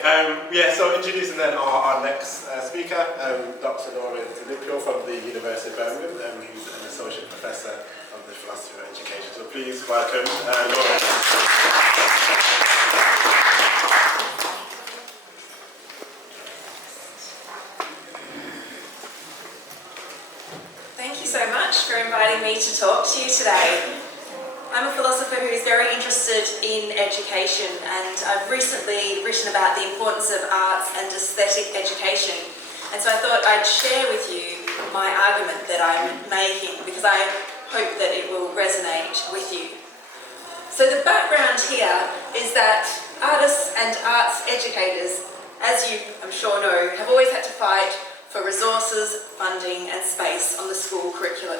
So introducing then our next speaker, Dr. Laura Dilipio from the University of Birmingham, who's an Associate Professor of the Philosophy of Education. So please welcome Laura. Thank you so much for inviting me to talk to you today. I'm a philosopher who is very interested in education, and I've recently written about the importance of arts and aesthetic education. And so I thought I'd share with you my argument that I'm making, because I hope that it will resonate with you. So the background here is that artists and arts educators, as you I'm sure know, have always had to fight for resources, funding and space on the school curriculum.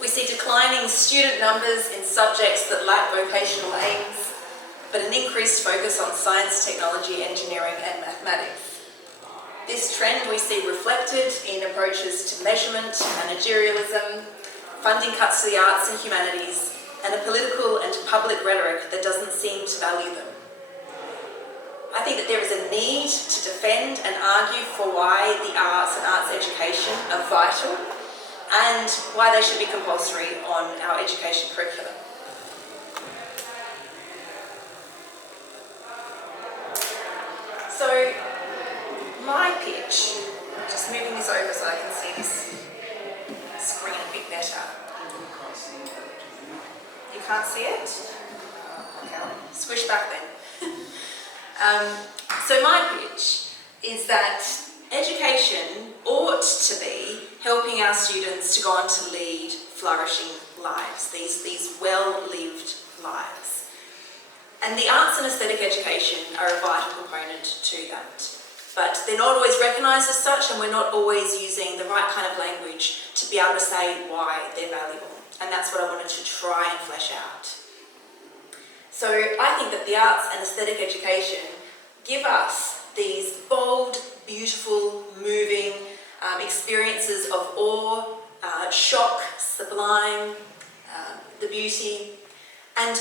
We see declining student numbers in subjects that lack vocational aims, but an increased focus on science, technology, engineering and mathematics. This trend we see reflected in approaches to measurement, managerialism, funding cuts to the arts and humanities, and a political and public rhetoric that doesn't seem to value them. I think that there is a need to defend and argue for why the arts and arts education are vital and why they should be compulsory on our education curriculum. So, my pitch, just moving this over so I can see this screen a bit better. You can't see it? Okay, I'll squish back then. So my pitch is that education ought to be helping our students to go on to lead flourishing lives, these well-lived lives. And the arts and aesthetic education are a vital component to that. But they're not always recognised as such, and we're not always using the right kind of language to be able to say why they're valuable. And that's what I wanted to try and flesh out. So I think that the arts and aesthetic education give us these bold, beautiful, moving experiences of awe, shock, sublime, the beauty. And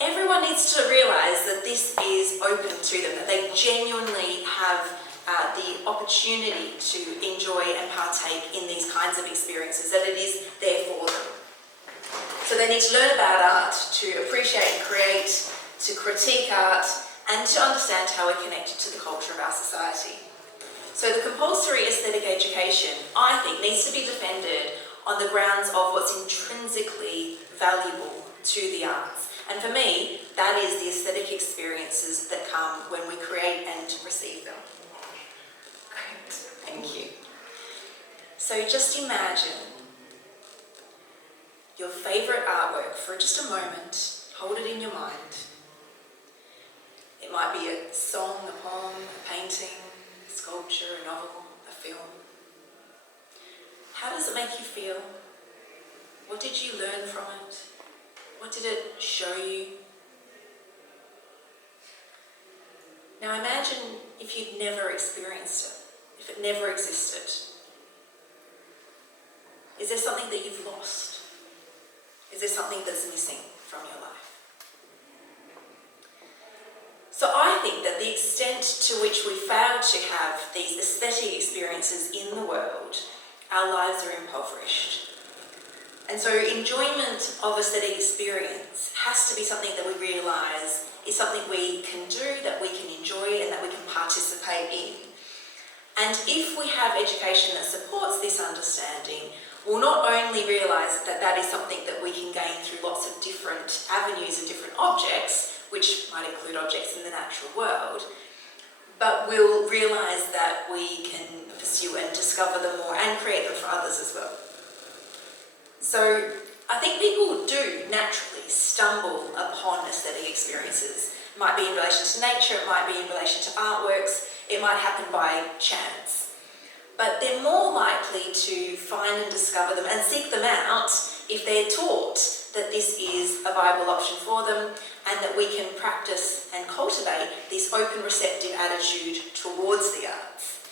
everyone needs to realise that this is open to them, that they genuinely have the opportunity to enjoy and partake in these kinds of experiences, that it is there for them. So they need to learn about art, to appreciate and create, to critique art, and to understand how we're connected to the culture of our society. So the compulsory aesthetic education, I think, needs to be defended on the grounds of what's intrinsically valuable to the arts. And for me, that is the aesthetic experiences that come when we create and receive them. Great, thank you. So just imagine your favourite artwork for just a moment. Hold it in your mind. It might be a song, a poem, a painting, a sculpture, a novel, a film. How does it make you feel? What did you learn from it? What did it show you? Now imagine if you'd never experienced it, if it never existed. Is there something that you've lost? Is there something that's missing from your life? So I think that the extent to which we fail to have these aesthetic experiences in the world, our lives are impoverished. And so enjoyment of aesthetic experience has to be something that we realise is something we can do, that we can enjoy and that we can participate in. And if we have education that supports this understanding, we'll not only realise that that is something that we can gain through lots of different avenues and different objects, which might include objects in the natural world, but we'll realise that we can pursue and discover them more and create them for others as well. So I think people do naturally stumble upon aesthetic experiences. It might be in relation to nature, it might be in relation to artworks, it might happen by chance. But they're more likely to find and discover them and seek them out if they're taught that this is a viable option for them and that we can practice and cultivate this open, receptive attitude towards the arts.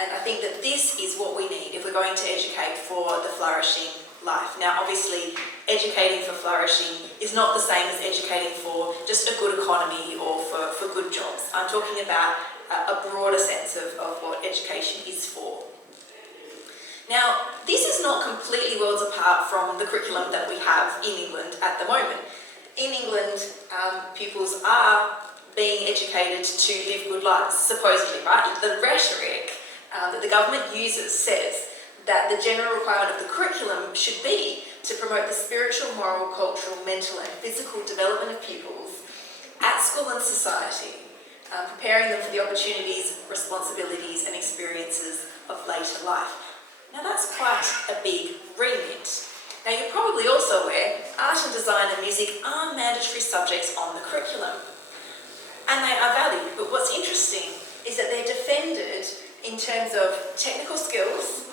And I think that this is what we need if we're going to educate for the flourishing life. Now, obviously, educating for flourishing is not the same as educating for just a good economy or for good jobs. I'm talking about a broader sense of what education is for. Now, this is not completely worlds apart from the curriculum that we have in England at the moment. In England, pupils are being educated to live good lives, supposedly, right? The rhetoric that the government uses says that the general requirement of the curriculum should be to promote the spiritual, moral, cultural, mental and physical development of pupils at school and society, preparing them for the opportunities, responsibilities and experiences of later life. Now that's quite a big remit. Now you're probably also aware art and design and music are mandatory subjects on the curriculum. And they are valued, but what's interesting is that they're defended in terms of technical skills,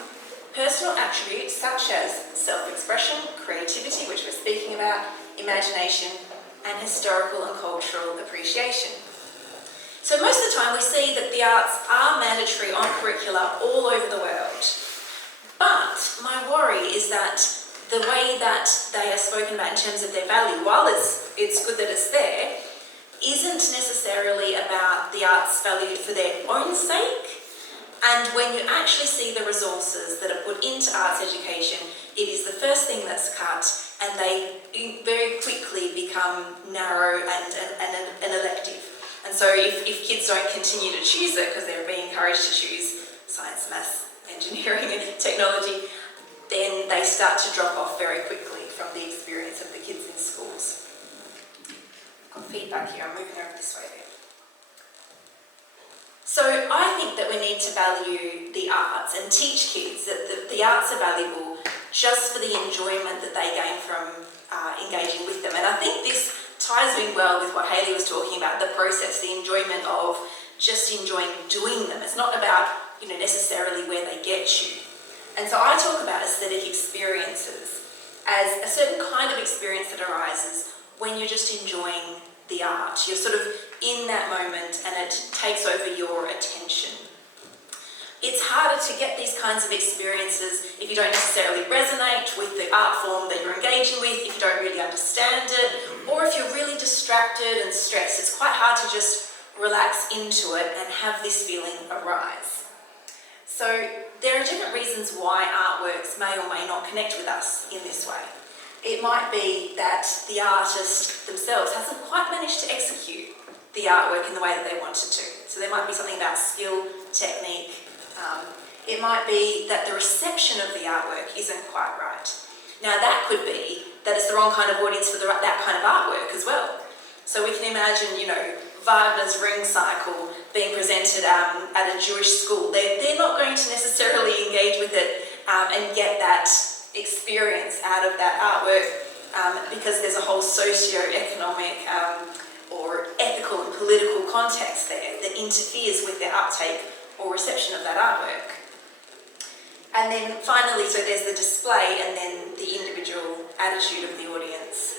personal attributes such as self-expression, creativity, which we're speaking about, imagination, and historical and cultural appreciation. So most of the time we see that the arts are mandatory on curricula all over the world. But my worry is that the way that they are spoken about in terms of their value, while it's good that it's there, isn't necessarily about the arts value for their own sake. And when you actually see the resources that are put into arts education, it is the first thing that's cut, and they very quickly become narrow and elective. And so if kids don't continue to choose it because they're being encouraged to choose science, maths, engineering and technology, then they start to drop off very quickly from the experience of the kids in schools. Got feedback here, I'm moving over this way there. So I think that we need to value the arts and teach kids that the arts are valuable just for the enjoyment that they gain from engaging with them. And I think this ties in well with what Hayley was talking about, the process, the enjoyment of just enjoying doing them. It's not about, necessarily where they get you. And so I talk about aesthetic experiences as a certain kind of experience that arises when you're just enjoying the art. You're sort of in that moment and it takes over your attention. It's harder to get these kinds of experiences if you don't necessarily resonate with the art form that you're engaging with, if you don't really understand it, or if you're really distracted and stressed. It's quite hard to just relax into it and have this feeling arise. So there are different reasons why artworks may or may not connect with us in this way. It might be that the artist themselves hasn't quite managed to execute the artwork in the way that they wanted to. So there might be something about skill, technique. It might be that the reception of the artwork isn't quite right. Now that could be that it's the wrong kind of audience for that kind of artwork as well. So we can imagine, Wagner's Ring Cycle being presented at a Jewish school. They're not going to necessarily engage with it and get that experience out of that artwork because there's a whole socio-economic or ethical and political context there that interferes with their uptake or reception of that artwork. And then finally, so there's the display and then the individual attitude of the audience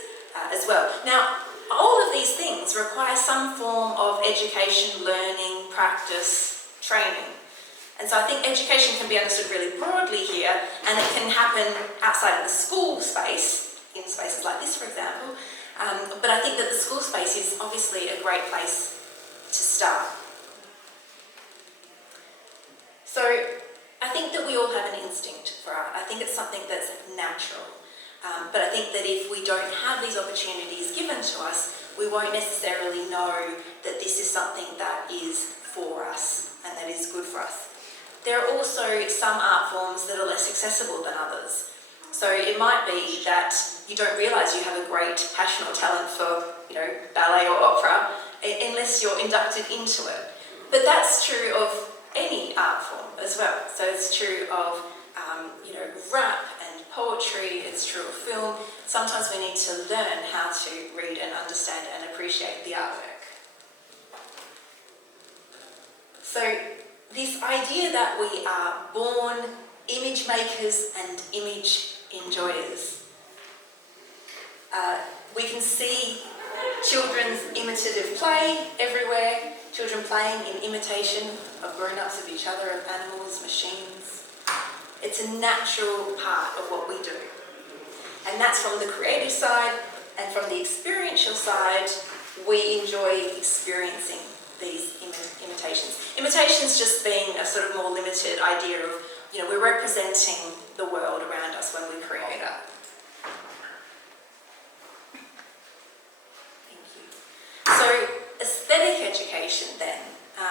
as well. Now, all of these things require some form of education, learning, practice, training. And so I think education can be understood really broadly here, and it can happen outside of the school space, in spaces like this, for example. But I think that the school space is obviously a great place to start. So I think that we all have an instinct for art. I think it's something that's natural. But I think that if we don't have these opportunities given to us, we won't necessarily know that this is something that is for us and that is good for us. There are also some art forms that are less accessible than others. So it might be that you don't realise you have a great passion or talent for, ballet or opera unless you're inducted into it. But that's true of any art form as well. So it's true of, rap and poetry, it's true of film. Sometimes we need to learn how to read and understand and appreciate the artwork. So this idea that we are born image makers and image enjoyers. We can see children's imitative play everywhere, children playing in imitation of grown-ups, of each other, of animals, machines. It's a natural part of what we do. And that's from the creative side, and from the experiential side, we enjoy experiencing these imitations. Imitations just being a sort of more limited idea of, we're representing the world around us when we create art. Thank you. So, aesthetic education then,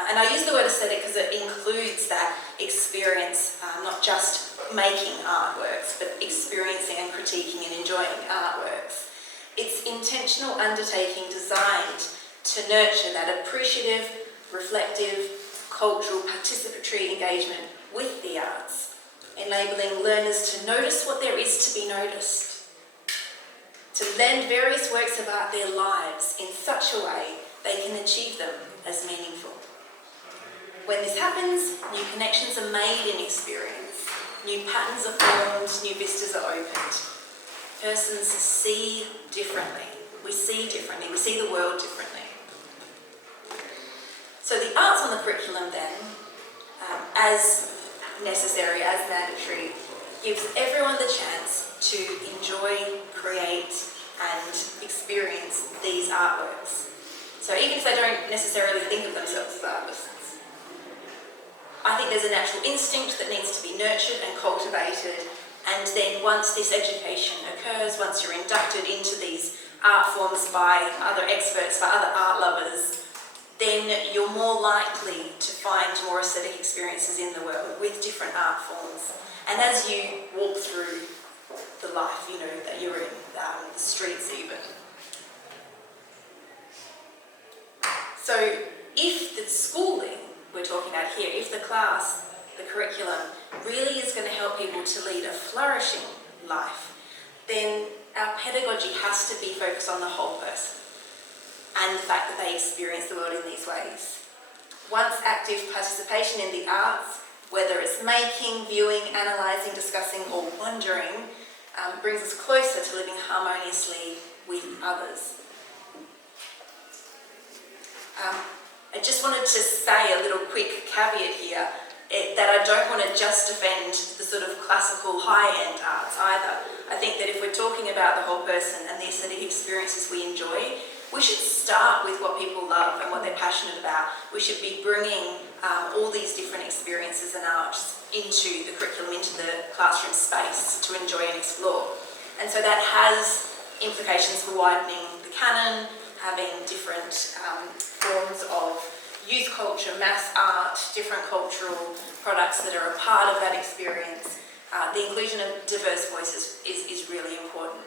and I use the word aesthetic because it includes that experience, not just making artworks, but experiencing and critiquing and enjoying artworks. It's intentional undertaking designed to nurture that appreciative, reflective, cultural, participatory engagement with the arts, enabling learners to notice what there is to be noticed, to lend various works about their lives in such a way they can achieve them as meaningful. When this happens, new connections are made in experience, new patterns are formed, new vistas are opened. Persons see differently. We see differently. We see the world differently. So the arts on the curriculum then, as necessary, as mandatory, gives everyone the chance to enjoy, create and experience these artworks. So even if they don't necessarily think of themselves as artists, I think there's a natural instinct that needs to be nurtured and cultivated, and then once this education occurs, once you're inducted into these art forms by other experts, by other art lovers, then you're more likely to find more aesthetic experiences in the world with different art forms. And as you walk through the life, that you're in, the streets even. So if the schooling we're talking about here, if the class, the curriculum, really is going to help people to lead a flourishing life, then our pedagogy has to be focused on the whole person and the fact that they experience the world in these ways. Once active participation in the arts, whether it's making, viewing, analysing, discussing or wondering, brings us closer to living harmoniously with others. I just wanted to say a little quick caveat here, that I don't want to just defend the sort of classical high-end arts either. I think that if we're talking about the whole person and the aesthetic experiences we enjoy, we should start with what people love and what they're passionate about. We should be bringing all these different experiences and arts into the curriculum, into the classroom space to enjoy and explore. And so that has implications for widening the canon, having different forms of youth culture, mass art, different cultural products that are a part of that experience. The inclusion of diverse voices is really important.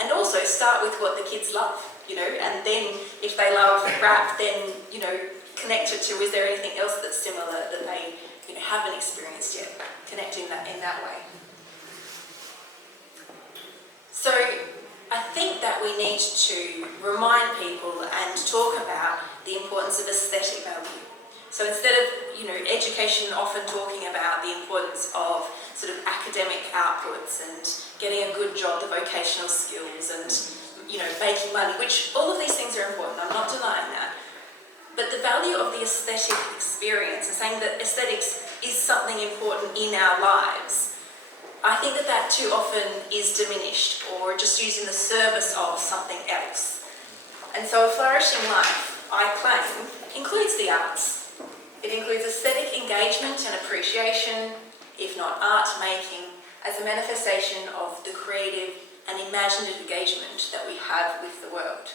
And also start with what the kids love, and then if they love rap, then, connect it to, is there anything else that's similar that they, haven't experienced yet? Connecting that in that way. So I think that we need to remind people and talk about the importance of aesthetic value. So instead of, education often talking about the importance of sort of academic outputs and getting a good job, the vocational skills and, making money, which all of these things are important, I'm not denying that. But the value of the aesthetic experience and saying that aesthetics is something important in our lives, I think that too often is diminished or just used in the service of something else. And so a flourishing life, I claim, includes the arts. It includes aesthetic engagement and appreciation, if not art making, as a manifestation of the creative and imaginative engagement that we have with the world.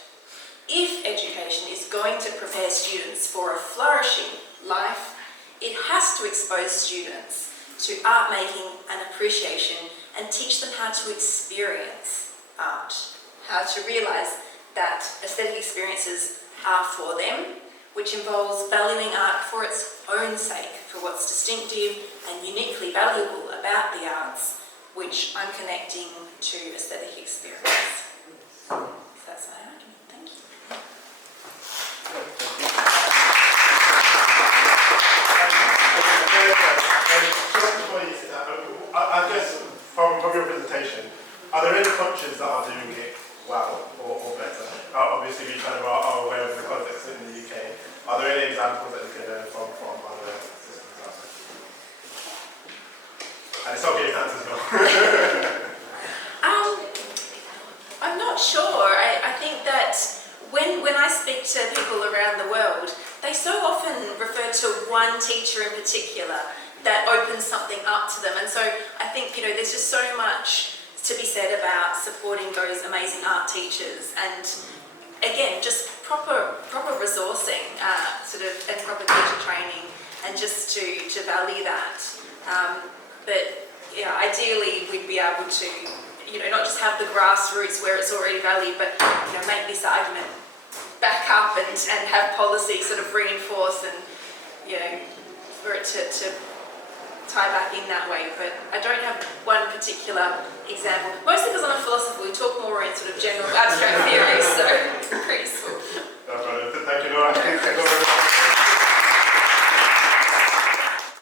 If education is going to prepare students for a flourishing life, it has to expose students to art making and appreciation and teach them how to experience art, how to realise that aesthetic experiences are for them, which involves valuing art for its own sake, for what's distinctive and uniquely valuable about the arts, which I'm connecting to aesthetic experience. So that's my argument. Thank you. Just before you sit down, I guess from your presentation, are there any countries that are doing it well or better? Obviously, we kind of are aware of the context in the UK. Are there any examples that you can learn from other systems out there? And it's okay if answers no. one teacher in particular that opens something up to them. And so I think, there's just so much to be said about supporting those amazing art teachers, and again, just proper resourcing, and proper teacher training, and just to value that. But yeah, ideally we'd be able to, not just have the grassroots where it's already valued, but make this argument back up and have policy sort of reinforce, and for it to tie back in that way. But I don't have one particular example. Mostly because I'm a philosopher, we talk more in sort of general abstract theories, so